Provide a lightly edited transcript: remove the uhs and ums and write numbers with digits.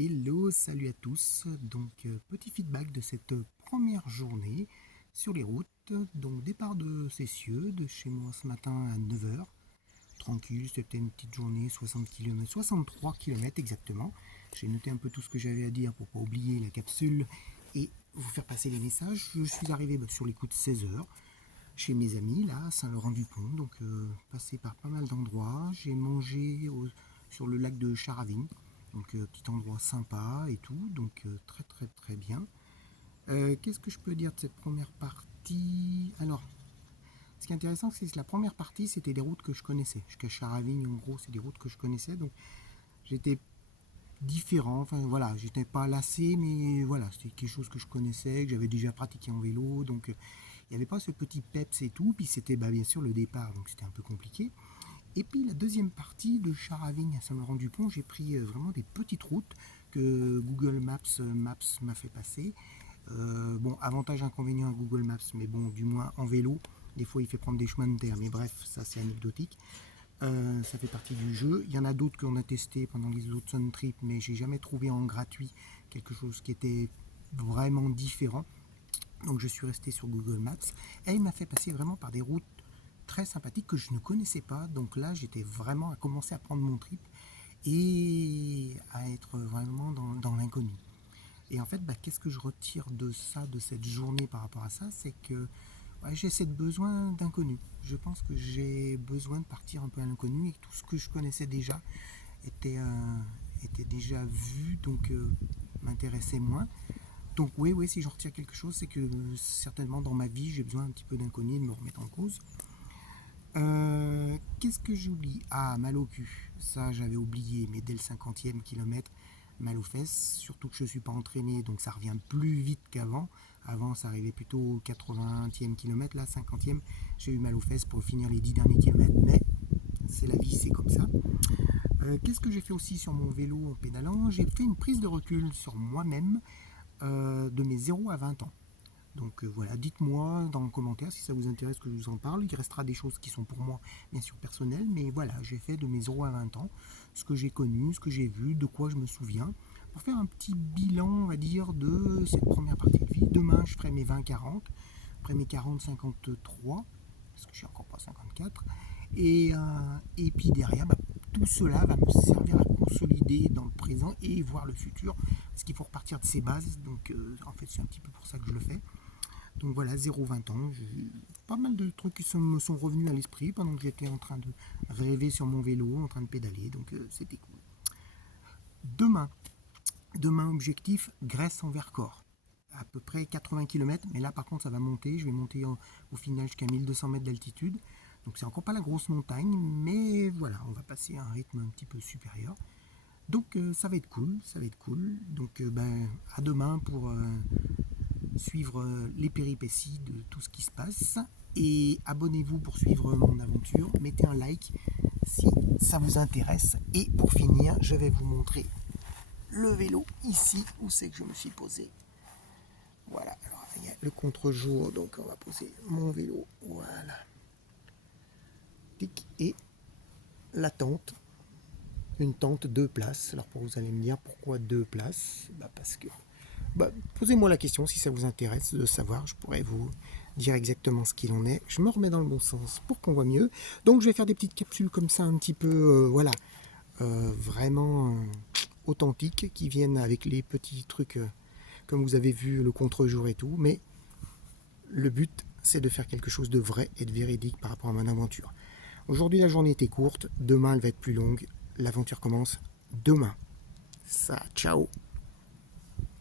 Hello, salut à tous. Donc, petit feedback de cette première journée sur les routes. Donc, départ de Cessieux, de chez moi ce matin à 9 heures. Tranquille, c'était une petite journée, 60 km, 63 km exactement. J'ai noté un peu tout ce que j'avais à dire pour pas oublier la capsule et vous faire passer les messages. Je suis arrivé sur les coups de 16 heures chez mes amis, là, à Saint-Laurent-du-Pont. Donc, passé par pas mal d'endroits. J'ai mangé sur le lac de Charavigny. Donc, petit endroit sympa et tout. Donc, très, très, très bien. Qu'est-ce que je peux dire de cette première partie? Alors, ce qui est intéressant, c'est que la première partie, c'était des routes que je connaissais. Jusqu'à Charavigny, en gros, c'est des routes que je connaissais. Donc, j'étais différent. Enfin, voilà, j'étais pas lassé, mais voilà, c'était quelque chose que je connaissais, que j'avais déjà pratiqué en vélo. Donc, il n'y avait pas ce petit peps et tout. Puis, c'était bien sûr le départ, donc c'était un peu compliqué. Et puis la deuxième partie de Charavigny à Saint-Laurent-du-Pont, j'ai pris vraiment des petites routes que Google Maps m'a fait passer. Bon, avantage inconvénient à Google Maps, mais bon, du moins en vélo, des fois il fait prendre des chemins de terre, mais bref, ça c'est anecdotique. Ça fait partie du jeu. Il y en a d'autres qu'on a testé pendant les autres Sun Trip, mais j'ai jamais trouvé en gratuit quelque chose qui était vraiment différent. Donc je suis resté sur Google Maps et il m'a fait passer vraiment par des routes très sympathiques que je ne connaissais pas. Donc là, j'étais vraiment à commencer à prendre mon trip et à être vraiment dans l'inconnu. Et en fait, qu'est-ce que je retire de ça, de cette journée par rapport à ça, c'est que j'ai ce besoin d'inconnu. Je pense que j'ai besoin de partir un peu à l'inconnu et que tout ce que je connaissais déjà était, était déjà vu, donc m'intéressait moins. Donc oui, oui, si j'en retire quelque chose, c'est que certainement dans ma vie, j'ai besoin un petit peu d'inconnu, de me remettre en cause. Qu'est-ce que j'oublie? Ah, mal au cul. Ça, j'avais oublié, mais dès le 50e kilomètre, mal aux fesses. Surtout que je ne suis pas entraîné, donc ça revient plus vite qu'avant. Avant, ça arrivait plutôt au 80e kilomètre. Là, 50e, j'ai eu mal aux fesses pour finir les 10 derniers kilomètres. Mais c'est la vie, c'est comme ça. Qu'est-ce que j'ai fait aussi sur mon vélo en pédalant? J'ai fait une prise de recul sur moi-même de mes 0 à 20 ans. Donc voilà, dites-moi dans le commentaire si ça vous intéresse que je vous en parle. Il restera des choses qui sont pour moi bien sûr personnelles, mais voilà, j'ai fait de mes 0 à 20 ans ce que j'ai connu, ce que j'ai vu, de quoi je me souviens, pour faire un petit bilan, on va dire, de cette première partie de vie. Demain, je ferai mes 20-40, après mes 40-53, parce que je suis encore pas 54, et puis derrière, tout cela va me servir à consolider dans le présent et voir le futur, parce qu'il faut repartir de ses bases, donc en fait c'est un petit peu pour ça que je le fais. Donc voilà, 0-20 ans, j'ai pas mal de trucs qui me sont revenus à l'esprit pendant que j'étais en train de rêver sur mon vélo, en train de pédaler, donc c'était cool. Demain, demain objectif, Grèce en Vercors. À peu près 80 km, mais là par contre ça va monter, je vais monter au final jusqu'à 1200 mètres d'altitude. Donc c'est encore pas la grosse montagne, mais voilà, on va passer à un rythme un petit peu supérieur. Donc ça va être cool, ça va être cool. Donc à demain pour suivre les péripéties de tout ce qui se passe. Et abonnez-vous pour suivre mon aventure. Mettez un like si ça vous intéresse. Et pour finir, je vais vous montrer le vélo ici où c'est que je me suis posé. Voilà, alors il y a le contre-jour, donc on va poser mon vélo. Voilà. Et la tente. Une tente 2 places. Alors vous allez me dire pourquoi 2 places? Parce que posez-moi la question si ça vous intéresse de savoir, je pourrais vous dire exactement ce qu'il en est. Je me remets dans le bon sens pour qu'on voit mieux. Donc je vais faire des petites capsules comme ça un petit peu, voilà, vraiment authentiques, qui viennent avec les petits trucs, comme vous avez vu, le contre-jour et tout. Mais le but, c'est de faire quelque chose de vrai et de véridique par rapport à mon aventure. Aujourd'hui, la journée était courte, demain, elle va être plus longue. L'aventure commence demain. Ça, ciao!